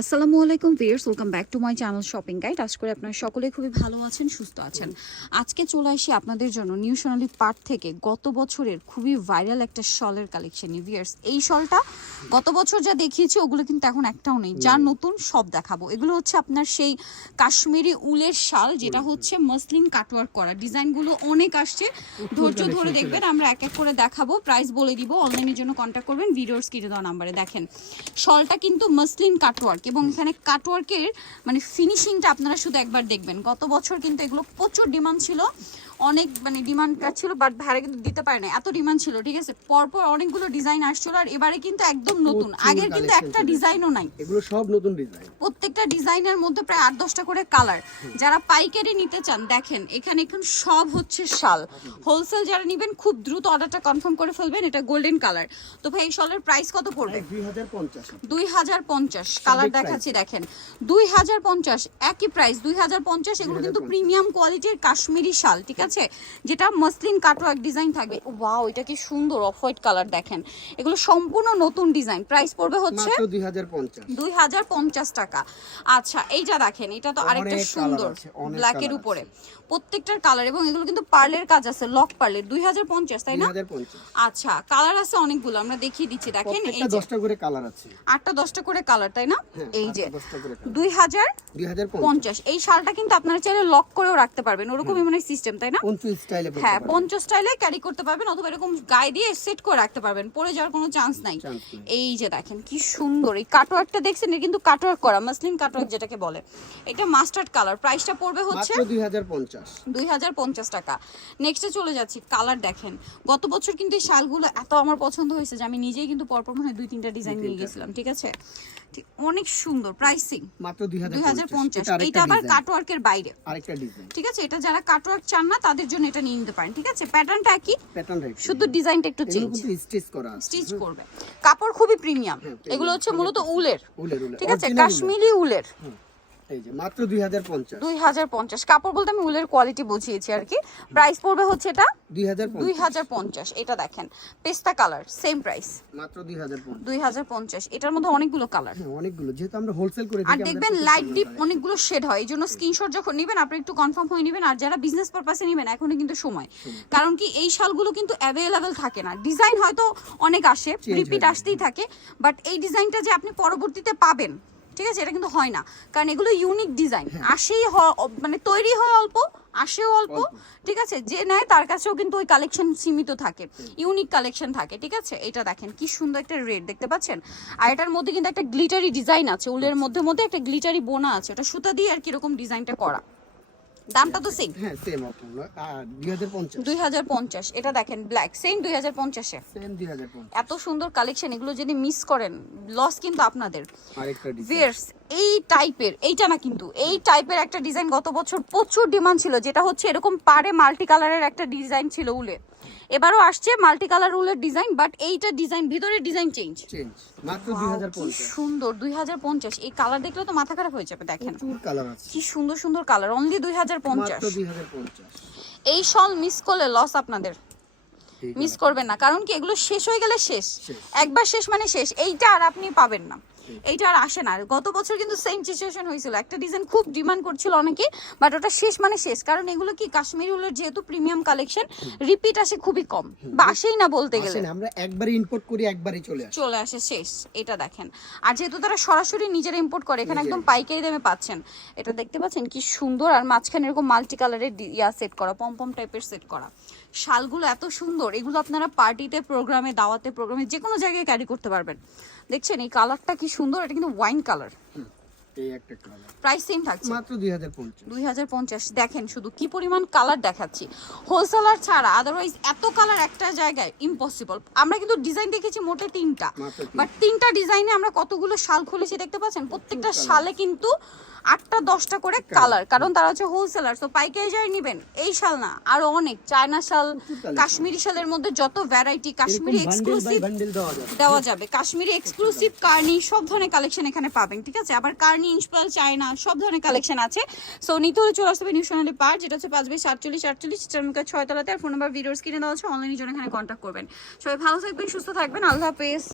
আসসালামু আলাইকুম viewers welcome back to my channel shopping guide. আশা করি আপনারা সকলে খুবই ভালো আছেন সুস্থ আছেন। আজকে চলে আসি আপনাদের জন্য নিউ সোনালি পার্ট থেকে গত বছরের খুবই ভাইরাল একটা শলের কালেকশন ভিয়ার্স এই শলটা গত বছর যা দেখিয়েছি ওগুলো কিন্তু এখন একটাও নেই। যা নতুন সব দেখাবো। এগুলো হচ্ছে আপনার সেই কাশ্মীরি উলের শাল যেটা হচ্ছে মসলিন কাটওয়ার্ক করা। ডিজাইনগুলো অনেক আসছে। ধৈর্য ধরে দেখবেন আমরা এক এক করে দেখাবো। প্রাইস বলে দিব অনলাইনের জন্য কন্ট্যাক্ট করবেন ভিডিওর স্ক্রিনে দেওয়া নাম্বারে দেখেন। শলটা কিন্তু মসলিন কাটওয়ার্ক। এবং এখানে কাটওয়ার্কের মানে ফিনিশিংটা আপনারা শুধু একবার দেখবেন। গত বছর কিন্তু এগুলো প্রচুর ডিমান্ড ছিল। অনেক মানে ডিমান্ড ছিল বাট ভাড়া কিন্তু দিতে পারে না এত ডিমান্ড ছিল ঠিক আছে? পরপর অনেকগুলো ডিজাইন আসছিল আর এবারে কিন্তু একদম নতুন। আগের কিন্তু একটা ডিজাইনও নাই। এগুলো সব নতুন ডিজাইন প্রত্যেকটা ডিজাইনের মধ্যে প্রায় আট দশটা করে কালার যারা পাইকারি নিতে চান দেখেন এখানে এখন সব হচ্ছে শাল। হোলসেল যারা নেবেন খুব দ্রুত অর্ডারটা কনফার্ম করে ফেলবেন এটা গোল্ডেন কালার তো ভাই এই শালের প্রাইস কত পড়বে? দুই হাজার পঞ্চাশ। কালার দেখাচ্ছি দেখেন। দুই হাজার পঞ্চাশ একই প্রাইস দুই হাজার পঞ্চাশ এগুলো কিন্তু প্রিমিয়াম কোয়ালিটির কাশ্মীরি শাল ঠিক আছে? যেটা মসলিন কাটওয়ার্ক ডিজাইন থাকবে। ওয়াও এটা কি সুন্দর অফ হোয়াইট কালার দেখেন। এগুলো সম্পূর্ণ নতুন ডিজাইন প্রাইস পড়বে হচ্ছে দুই হাজার পঞ্চাশ। টাকা। আচ্ছা এইটা দেখেন এটা তো আরেকটা সুন্দর আছে, ব্ল্যাকের উপরে। প্রত্যেকটার কালার এবং এগুলো কিন্তু পার্লের কাজ আছে লক পার্লের দুই হাজার পঞ্চাশ তাই না? আচ্ছা কালার আছে অনেকগুলো আমরা দেখিয়ে দিচ্ছি। দেখেন এই দশটা করে কালার আছে। আটটা দশটা করে কালার তাই না? হ্যাঁ, এই যে। দুই হাজার দুই হাজার পঞ্চাশ। পঞ্চাশ এই শালটা কিন্তু আপনারা চাইলে লক করেও রাখতে পারবেন ওরকমই মানে সিস্টেম তাই না? হ্যাঁ স্টাইলে ক্যারি করতে পারবেন অথবা এরকম গায়ে দিয়ে সেট করে রাখতে পারবেন পরে যাওয়ার কোনো চান্স নাই। এই যে দেখেন কি সুন্দর। এই কাটওয়ার্কটা দেখছেন কিন্তু কাটওয়ার্ক করা মাসলিন কাটওয়ার্ক যেটাকে বলে। এটা মাস্টার্ড কালার প্রাইসটা পড়বে হচ্ছে দুই হাজার পঞ্চাশ। দুই হাজার পঞ্চাশ টাকা। নেক্সটে চলে যাচ্ছি কালার দেখেন। গত বছর কিন্তু এই শালগুলো এত আমার পছন্দ হয়েছে যে আমি নিজেই কিন্তু পরপর মনে হয় দুই তিনটা ডিজাইন নিয়ে গেছিলাম ঠিক আছে? ঠিক অনেক সুন্দর প্রাইসিং মাত্র দুই হাজার দুই হাজার পঞ্চাশ। এটা এটা আবার কাটওয়ার্কের বাইরে। আরেকটা ডিজাইন ঠিক আছে? এটা যারা কাটওয়ার্ক চান না তাদের জন্য এটা নিয়ে নিতে পারেন। ঠিক আছে? প্যাটার্নটা কি? শুধু ডিজাইনটা একটু চেঞ্জ স্টিচ করা স্টিচ করবে। কাপড় খুবই প্রিমিয়াম এগুলো হচ্ছে মূলত উলের। ঠিক আছে? কাশ্মীরি উলের। এই যে মাত্র কাপড় বলতে আমি উলের কোয়ালিটি বুঝিয়েছি আর কি। প্রাইস পড়বে হচ্ছে এটা দুই হাজার দুই পঞ্চাশ হাজার পঞ্চাশ। এটা দেখেন পেস্তা কালার সেম প্রাইস মাত্র এটার মধ্যে অনেকগুলো কালার হ্যাঁ অনেকগুলো। যেহেতু আমরা হোলসেল করে আর দেখবেন লাইট ডিপ অনেকগুলো শেড হয় স্ক্রিনশট যখন নেবেন আপনি একটু কনফার্ম হয়ে নেবেন। আর যারা বিজনেস পারপাসে নেবেন এখনই কিন্তু সময়। কারণ কি এই শালগুলো কিন্তু অ্যাভেলেবেল থাকে না। ডিজাইন হয়তো অনেক আসে রিপিট আসতেই থাকে বাট এই ডিজাইনটা যে আপনি পরবর্তীতে পাবেন ঠিক আছে? এটা কিন্তু হয় না। কারণ এগুলো ইউনিক ডিজাইন হ্যাঁ। আসেই মানে তৈরি হয় অল্প আসেও অল্প ঠিক আছে? যে নেয় তার কাছেও কিন্তু ওই কালেকশন সীমিত থাকে। ইউনিক কালেকশন থাকে ঠিক আছে? এটা দেখেন কি সুন্দর একটা রেড দেখতে পাচ্ছেন? আর এটার মধ্যে কিন্তু একটা গ্লিটারি ডিজাইন আছে। উলের মধ্যে মধ্যে একটা গ্লিটারি বোনা আছে। ওটা সুতা দিয়ে আর কীরকম ডিজাইনটা করা। দামটা তো সেম হ্যাঁ সেম দুই হাজার পঞ্চাশ। দুই হাজার পঞ্চাশ এটা দেখেন ব্ল্যাক সেম দুই হাজার পঞ্চাশে। সেম দুই হাজার পঞ্চাশ। এত সুন্দর কালেকশন এগুলো যদি মিস করেন লস কিন্তু আপনাদের। আরেকটা ডিজাইন ভিয়ার্স এই টাইপের এইটা না কিন্তু এই টাইপের একটা ডিজাইন গত বছর প্রচুর ডিমান্ড ছিল যেটা হচ্ছে এরকম পারে মাল্টি কালারের একটা ডিজাইন ছিল উলে। এবারও আসছে মাল্টি কালার উলের ডিজাইন বাট এইটা ডিজাইন ভিতরে ডিজাইন চেঞ্জ কি সুন্দর দুই হাজার পঞ্চাশ। এই কালার দেখলে তো মাথা খারাপ হয়ে যাবে দেখেন। কালার আছে। কি সুন্দর সুন্দর কালার অনলি দুই হাজার পঞ্চাশ। এই শল মিস করলে লস আপনাদের। মিস করবেন না কারণ কি এগুলো শেষ হয়ে গেলে শেষ। একবার শেষ মানে শেষ এইটা আর আপনি পাবেন না। এইটা আর আসে না। গত বছর কিন্তু সেম সিচুয়েশন হয়েছিল। একটা ডিজাইন খুব ডিমান্ড করছিল অনেকে বাট ওটা শেষ মানে শেষ। কারণ এগুলো কি কাশ্মীরি উলের যেহেতু প্রিমিয়াম কালেকশন রিপিট আসে খুবই কম। বা আসেই না বলতে গেলে। আমরা একবারে ইম্পোর্ট করি একবারে চলে আসি। চলে আসে শেষ। এটা দেখেন। আর যেহেতু তারা সরাসরি নিজেরা ইম্পোর্ট করে এখানে একদম পাইকারি দামে পাচ্ছেন। এটা দেখতে পাচ্ছেন কি সুন্দর আর মাঝখানে এরকম মাল্টি কালারের ইয়া সেট করা পম পম টাইপের সেট করা। শালগুলো এত সুন্দর, এগুলো আপনারা পার্টিতে, প্রোগ্রামে, দাওয়াতে, প্রোগ্রামে যে কোনো জায়গায় ক্যারি করতে পারবেন। দেখছেন এই কালারটা কি সুন্দর, এটা কিন্তু ওয়াইন কালার এই একটা কালার প্রাইস সেম থাকছে। মাত্র দুই হাজার পঞ্চাশ। দুই হাজার পঞ্চাশ। দেখেন শুধু কি পরিমাণ কালার দেখাচ্ছি। হোলসেলার ছাড়া আদারওয়াইজ এত কালার একটা জায়গায় ইম্পসিবল আমরা কিন্তু ডিজাইন দেখেছি মোটে তিনটা। বাট তিনটা। ডিজাইনে আমরা কতগুলো শাল খুলেছি দেখতে পাচ্ছেন? প্রত্যেকটা শালে কিন্তু আটটা দশটা করে কালার কারণ তারা হচ্ছে হোলসেলার তো পাইকারি যাই নিবেন। এই শাল না আরও অনেক। চায়না শাল কাশ্মীরি শালের মধ্যে যত ভ্যারাইটি কাশ্মীরি এক্সক্লুসিভ দেওয়া যাবে। কাশ্মীরি এক্সক্লুসিভ কার্নি সব ধরনের কালেকশন এখানে পাবেন ঠিক আছে? আবার কার্নি ইন্সপাল চায়না সব ধরনের কালেকশন আছে। সো নিতে হলে চলে আসতে হবে নিউ সোনালি পার্ক যেটা হচ্ছে পাঁচ বাইশ আটচল্লিশ আটচল্লিশ চারমিকা ছয়তলাতে আর ফোন নাম্বার ভিডিওস কিনে দেওয়া আছে অনলাইনের জন্য এখানে কন্ট্যাক্ট করবেন। সবাই ভালো থাকবেন, সুস্থ থাকবেন, আল্লাহ হাফেজ।